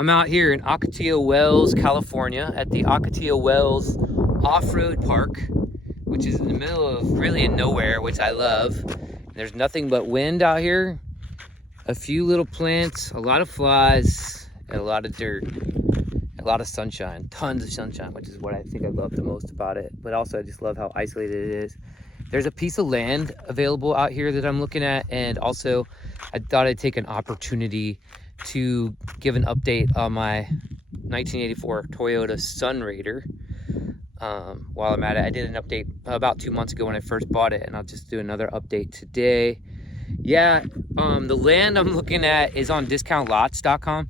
I'm out here in Ocotillo Wells, California at the Ocotillo Wells Off-Road Park, which is in the middle of really in nowhere, which I love. There's nothing but wind out here, a few little plants, a lot of flies, and a lot of dirt, a lot of sunshine, tons of sunshine, which is what I think I love the most about it. But also I just love how isolated it is. There's a piece of land available out here that I'm looking at, and also I thought I'd take an opportunity to give an update on my 1984 Toyota Sunrader. While I'm at it, I did an update about 2 months ago when I first bought it, and I'll just do another update today. Yeah, the land I'm looking at is on discountlots.com,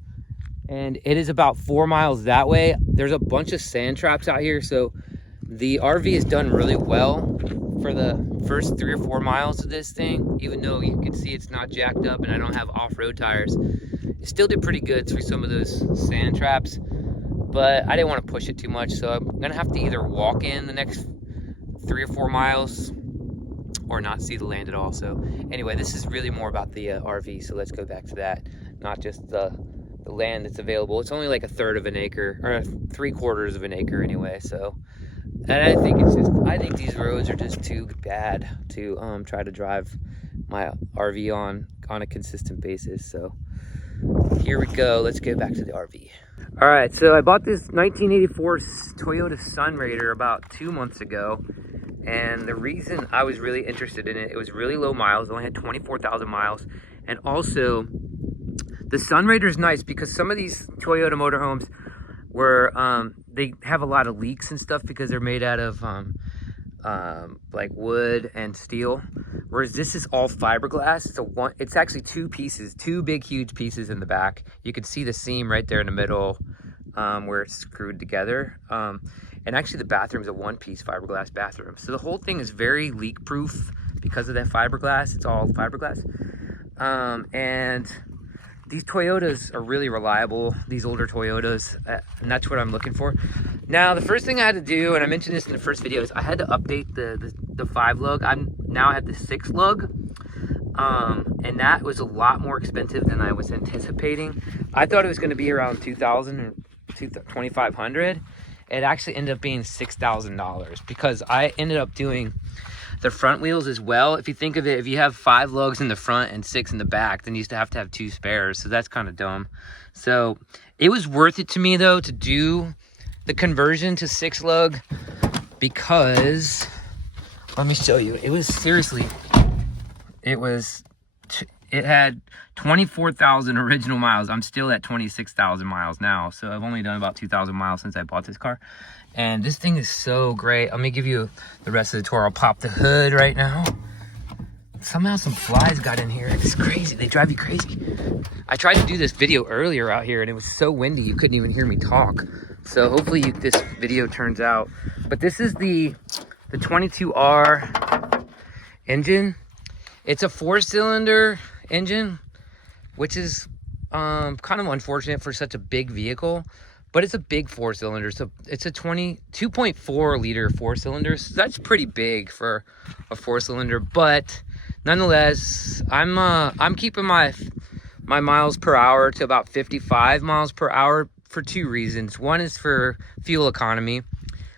and it is about 4 miles that way. There's a bunch of sand traps out here, so the RV has done really well for the first 3 or 4 miles of this thing. Even though you can see it's not jacked up and I don't have off-road tires, it still did pretty good through some of those sand traps, but I didn't want to push it too much, so I'm gonna have to either walk in the next 3 or 4 miles or not see the land at all. So anyway, this is really more about the RV, so let's go back to that, not just the land that's available. It's only like 1/3 of an acre, or 3/4 of an acre anyway. So, and I think these roads are just too bad to try to drive my RV on a consistent basis. So here we go. Let's get back to the RV. All right, so I bought this 1984 Toyota Sunrader about 2 months ago, and the reason I was really interested in it, it was really low miles. It only had 24,000 miles, and also the Sunrader is nice because some of these Toyota motorhomes were they have a lot of leaks and stuff because they're made out of like wood and steel, whereas this is all fiberglass. It's actually two pieces, two big huge pieces in the back. You can see the seam right there in the middle where it's screwed together, and actually the bathroom's a one-piece fiberglass bathroom, so the whole thing is very leak proof because of that fiberglass. It's all fiberglass, and these Toyotas are really reliable, these older Toyotas, and that's what I'm looking for. Now, the first thing I had to do, and I mentioned this in the first video, is I had to update the 5-lug. Now I have the 6-lug, and that was a lot more expensive than I was anticipating. I thought it was going to be around $2,000 or $2,500. It actually ended up being $6,000 because I ended up doing the front wheels as well. If you think of it, if you have 5 lugs in the front and 6 in the back, then you used to have 2 spares, so that's kind of dumb. So it was worth it to me though to do the conversion to 6-lug, because let me show you. It was seriously, it had 24,000 original miles. I'm still at 26,000 miles now, so I've only done about 2,000 miles since I bought this car. And this thing is so great. Let me give you the rest of the tour. I'll pop the hood right now. Somehow some flies got in here. It's crazy. They drive you crazy. I tried to do this video earlier out here, and it was so windy you couldn't even hear me talk. So hopefully this video turns out. But this is the 22R engine. It's a 4-cylinder engine, which is kind of unfortunate for such a big vehicle. But it's a big 4-cylinder, so it's a 2.4 liter 4-cylinder. So that's pretty big for a 4-cylinder. But nonetheless, I'm keeping my miles per hour to about 55 miles per hour for 2 reasons. One is for fuel economy,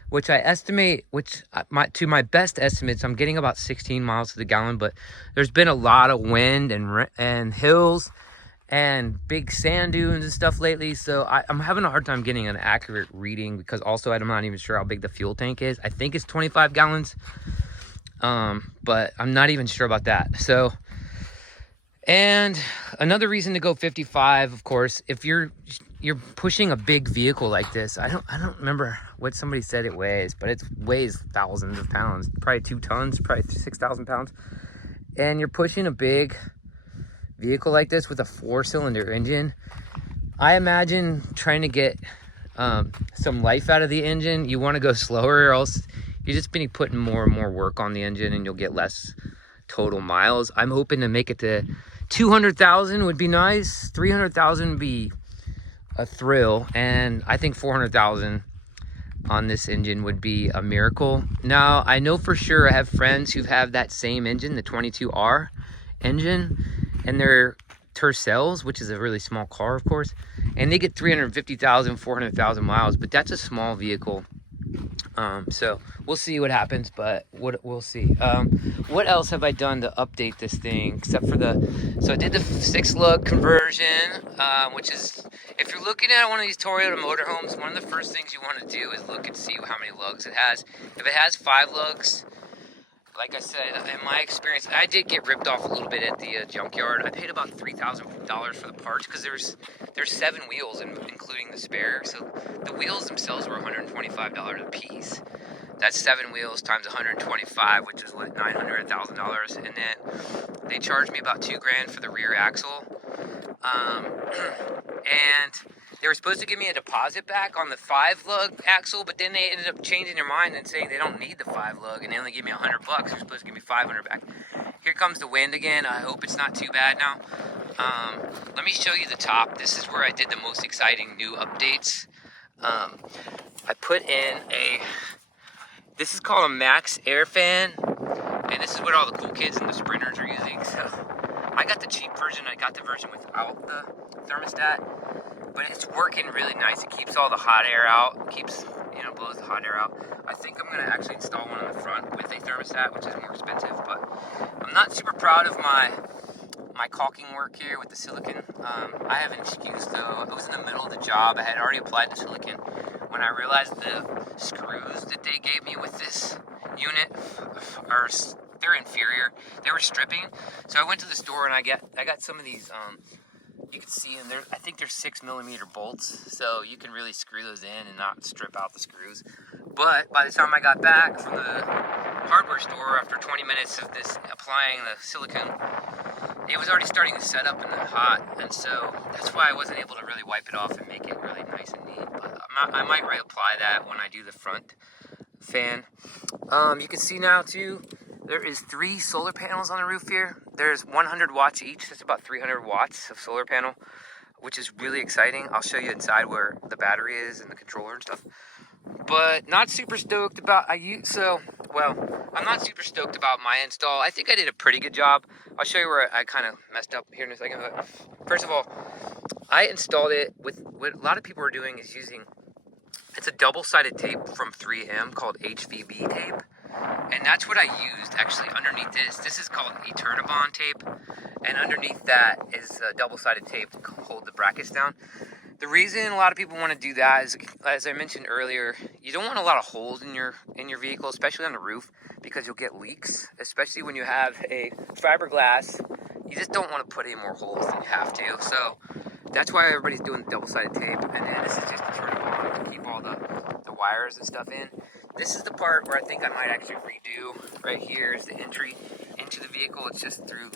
which I estimate, to my best estimates, I'm getting about 16 miles to the gallon. But there's been a lot of wind and hills and big sand dunes and stuff lately, so I'm having a hard time getting an accurate reading, because also I'm not even sure how big the fuel tank is. I think it's 25 gallons, but I'm not even sure about that. So, and another reason to go 55, of course, if you're pushing a big vehicle like this, I don't remember what somebody said it weighs, but it weighs thousands of pounds, probably 2 tons, probably 6,000 pounds, and you're pushing a big vehicle like this with a 4-cylinder engine. I imagine trying to get some life out of the engine, you want to go slower, or else you're just be putting more and more work on the engine and you'll get less total miles. I'm hoping to make it to 200,000 would be nice. 300,000 would be a thrill, and I think 400,000 on this engine would be a miracle. Now, I know for sure I have friends who have that same engine, the 22R engine, and they're Tercels, which is a really small car, of course, and they get 350,000, 400,000 miles, but that's a small vehicle. So we'll see what happens, but we'll see. What else have I done to update this thing except for so I did the 6-lug conversion, which is, if you're looking at one of these Toyota motorhomes, one of the first things you want to do is look and see how many lugs it has. If it has 5 lugs, like I said, in my experience, I did get ripped off a little bit at the junkyard. I paid about $3,000 for the parts because there's 7 wheels, including the spare. So the wheels themselves were $125 a piece. That's 7 wheels times 125, which is like $900, $1,000. And then they charged me about $2,000 for the rear axle. And they were supposed to give me a deposit back on the 5-lug axle, but then they ended up changing their mind and saying they don't need the 5-lug, and they only gave me $100. They're supposed to give me $500 back. Here comes the wind again. I hope it's not too bad now. Let me show you the top. This is where I did the most exciting new updates. I put in this is called a Max Air Fan, and this is what all the cool kids and the sprinters are using. So I got the cheap version. I got the version without the thermostat, but it's working really nice. It keeps all the hot air out, blows the hot air out. I think I'm gonna actually install one on the front with a thermostat, which is more expensive, but I'm not super proud of my caulking work here with the silicone. I have an excuse though. I was in the middle of the job. I had already applied the silicone when I realized the screws that they gave me with this unit they're inferior. They were stripping, so I went to the store and I got some of these. You can see in there, I think they're 6mm bolts, so you can really screw those in and not strip out the screws. But by the time I got back from the hardware store, after 20 minutes of this applying the silicone, it was already starting to set up in the hot, and so that's why I wasn't able to really wipe it off and make it really nice and neat. But I might reapply that when I do the front fan. You can see now too, there is 3 solar panels on the roof here. There's 100 watts each. That's about 300 watts of solar panel, which is really exciting. I'll show you inside where the battery is and the controller and stuff. But not super stoked about I'm not super stoked about my install. I think I did a pretty good job. I'll show you where I kind of messed up here in a second. But first of all, I installed it with what a lot of people are doing is it's a double-sided tape from 3M called HVB tape. And that's what I used actually underneath this. This is called Eternabond tape. And underneath that is a double-sided tape to hold the brackets down. The reason a lot of people want to do that is, as I mentioned earlier, you don't want a lot of holes in your vehicle, especially on the roof, because you'll get leaks, especially when you have a fiberglass. You just don't want to put any more holes than you have to. So that's why everybody's doing the double-sided tape. And then this is just the Eternabond to keep all the wires and stuff in. This is the part where I think I might actually redo. Right here is the entry into the vehicle. It's just through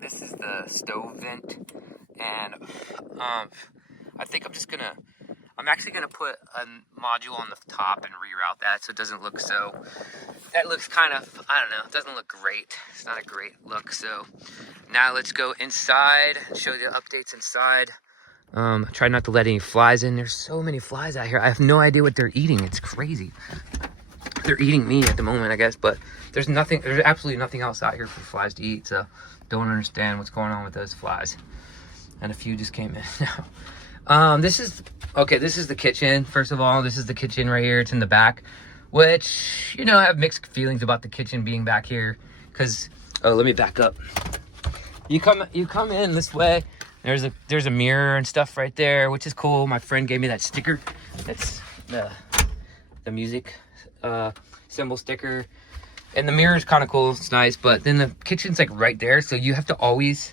this is the stove vent. And I think I'm actually gonna put a module on the top and reroute that so it doesn't look that looks kind of, I don't know, it doesn't look great. It's not a great look. So now let's go inside and show you the updates inside. Try not to let any flies in. There's so many flies out here. I have no idea what they're eating. It's crazy. They're eating me at the moment, I guess, but there's absolutely nothing else out here for flies to eat, so don't understand what's going on with those flies. And a few just came in now. This is the kitchen. First of all, this is the kitchen right here. It's in the back, which, I have mixed feelings about the kitchen being back here, because, let me back up. You come in this way. There's a mirror and stuff right there, which is cool. My friend gave me that sticker. That's the music symbol sticker. And the mirror is kind of cool. It's nice. But then the kitchen's like right there. So you have to always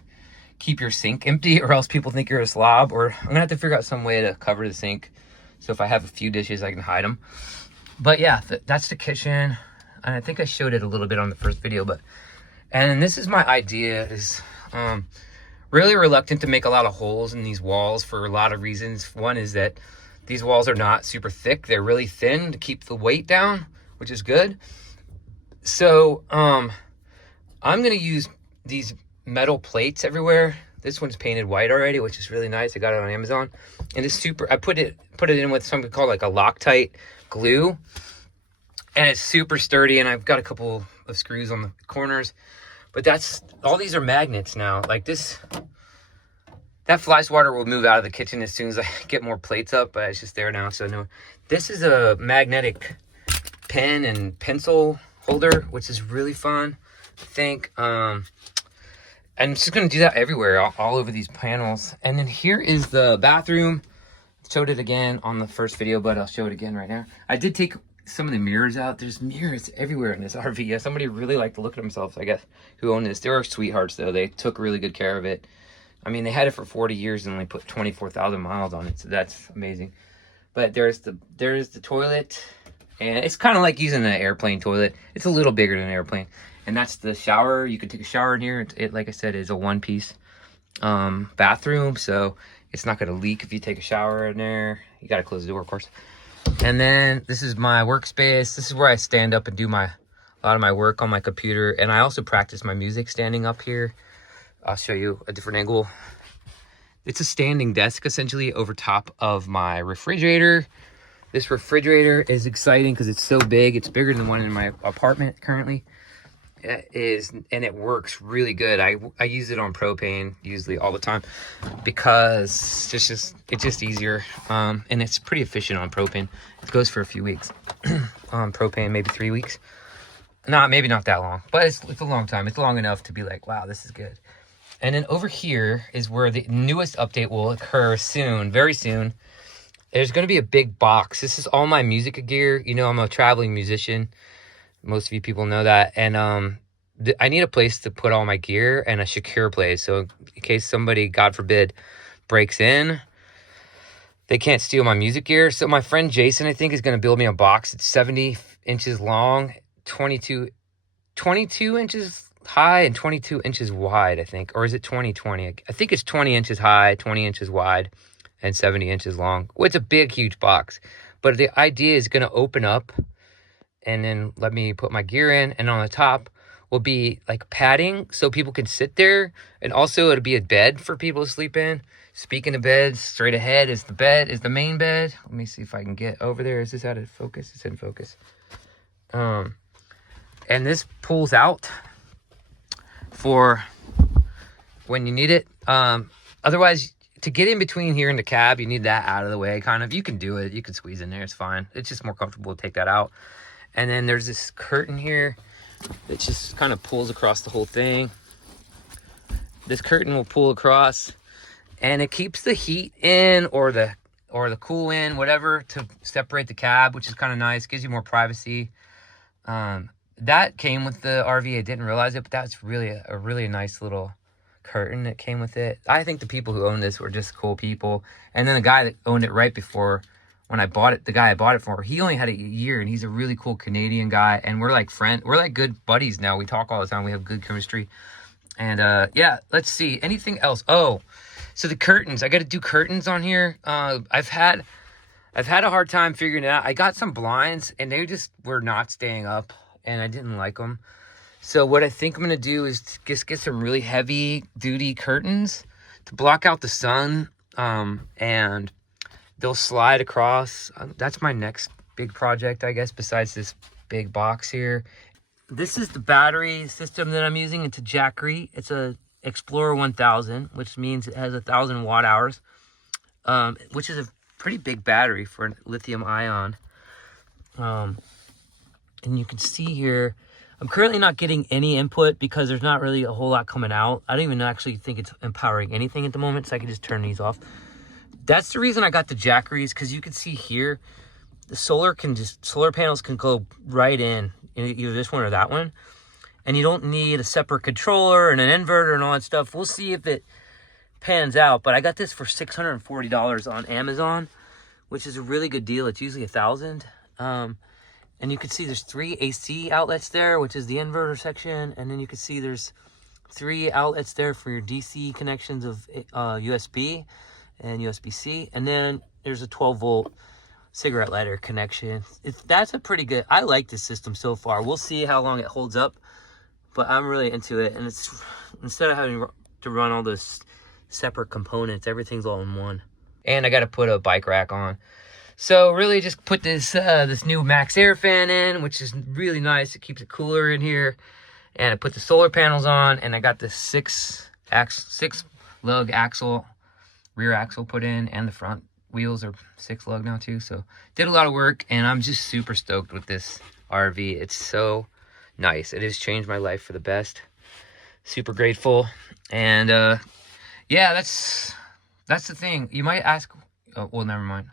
keep your sink empty or else people think you're a slob. Or I'm going to have to figure out some way to cover the sink. So if I have a few dishes, I can hide them. But yeah, that's the kitchen. And I think I showed it a little bit on the first video. And this is my idea is... really reluctant to make a lot of holes in these walls for a lot of reasons. One is that these walls are not super thick. They're really thin to keep the weight down, which is good. So I'm going to use these metal plates everywhere. This one's painted white already, which is really nice. I got it on Amazon. And it's I put it in with something called like a Loctite glue. And it's super sturdy. And I've got a couple of screws on the corners. But all these are magnets now. Like this That fly swatter will move out of the kitchen as soon as I get more plates up, but it's just there now. So no, this is a magnetic pen and pencil holder, which is really fun, I think. I'm just going to do that everywhere, all over these panels. And then here is the bathroom. Showed it again on the first video, but I'll show it again right now. I did take some of the mirrors out. There's mirrors everywhere in this RV. Yeah, somebody really liked to look at themselves, I guess, who owned this. They were sweethearts, though. They took really good care of it. I mean, they had it for 40 years and only put 24,000 miles on it, so that's amazing. But there's the toilet, and it's kind of like using an airplane toilet. It's a little bigger than an airplane. And that's the shower. You could take a shower in here. It like I said, is a one-piece bathroom, so it's not going to leak if you take a shower in there. You got to close the door, of course. And then this is my workspace. This is where I stand up and do a lot of my work on my computer. And I also practice my music standing up here. I'll show you a different angle. It's a standing desk, essentially, over top of my refrigerator. This refrigerator is exciting because it's so big. It's bigger than the one in my apartment currently. And it works really good. I use it on propane usually all the time because it's just easier, and it's pretty efficient on propane. It goes for a few weeks on propane, maybe 3 weeks. Maybe not that long, but it's a long time. It's long enough to be like, wow, this is good. And then over here is where the newest update will occur soon, very soon. There's going to be a big box. This is all my music gear. You know, I'm a traveling musician. Most of you people know that. And I need a place to put all my gear and a secure place. So in case somebody, God forbid, breaks in, they can't steal my music gear. So my friend Jason, I think, is going to build me a box. It's 70 inches long, 22 inches high, and 22 inches wide, I think. Or is it 20? I think it's 20 inches high, 20 inches wide, and 70 inches long. Well, it's a big, huge box. But the idea is going to open up and then let me put my gear in, and on the top will be like padding so people can sit there, and also it'll be a bed for people to sleep in. Speaking of beds, straight ahead is the main bed. Let me see if I can get over there. Is this out of focus? It's in focus. And this pulls out for when you need it. Otherwise, to get in between here in the cab, you need that out of the way, kind of. You can do it. You can squeeze in there. It's fine. It's just more comfortable to take that out. And then there's this curtain here that just kind of pulls across the whole thing. This curtain will pull across, and it keeps the heat in or the cool in, whatever, to separate the cab, which is kind of nice. Gives you more privacy. That came with the RV. I didn't realize it, but that's really a really nice little curtain that came with it. I think the people who owned this were just cool people. And then the guy that owned it right before, when I bought it, the guy I bought it for, he only had a year, and he's a really cool Canadian guy, and we're like friends. We're like good buddies now. We talk all the time. We have good chemistry. And yeah, let's see. Anything else? Oh, so the curtains. I got to do curtains on here. I've had a hard time figuring it out. I got some blinds, and they just were not staying up, and I didn't like them. So what I think I'm going to do is just get some really heavy-duty curtains to block out the sun, and they'll slide across. That's my next big project, I guess, besides this big box here. This is the battery system that I'm using. It's a Jackery. It's a Explorer 1000, which means it has 1,000 watt hours, which is a pretty big battery for a lithium ion. And you can see here, I'm currently not getting any input because there's not really a whole lot coming out. I don't even actually think it's empowering anything at the moment, so I can just turn these off. That's the reason I got the Jackeries, because you can see here, the solar panels can go right in either this one or that one. And you don't need a separate controller and an inverter and all that stuff. We'll see if it pans out. But I got this for $640 on Amazon, which is a really good deal. It's usually $1,000. And you can see there's 3 AC outlets there, which is the inverter section. And then you can see there's 3 outlets there for your DC connections of USB and USB-C. And then there's a 12-volt cigarette lighter connection. That's a pretty good... I like this system so far. We'll see how long it holds up, but I'm really into it. And it's, instead of having to run all those separate components, everything's all in one. And I got to put a bike rack on. So really just put this this new Max Air fan in, which is really nice. It keeps it cooler in here. And I put the solar panels on, and I got this 6 lug axle rear axle put in, and the front wheels are 6 lug now too. So did a lot of work, and I'm just super stoked with this RV. It's so nice. It has changed my life for the best. Super grateful. And yeah, that's the thing. You might ask, oh, well, never mind.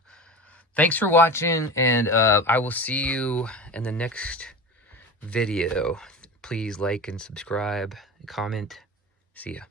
Thanks for watching, and I will see you in the next video. Please like and subscribe and comment. See ya.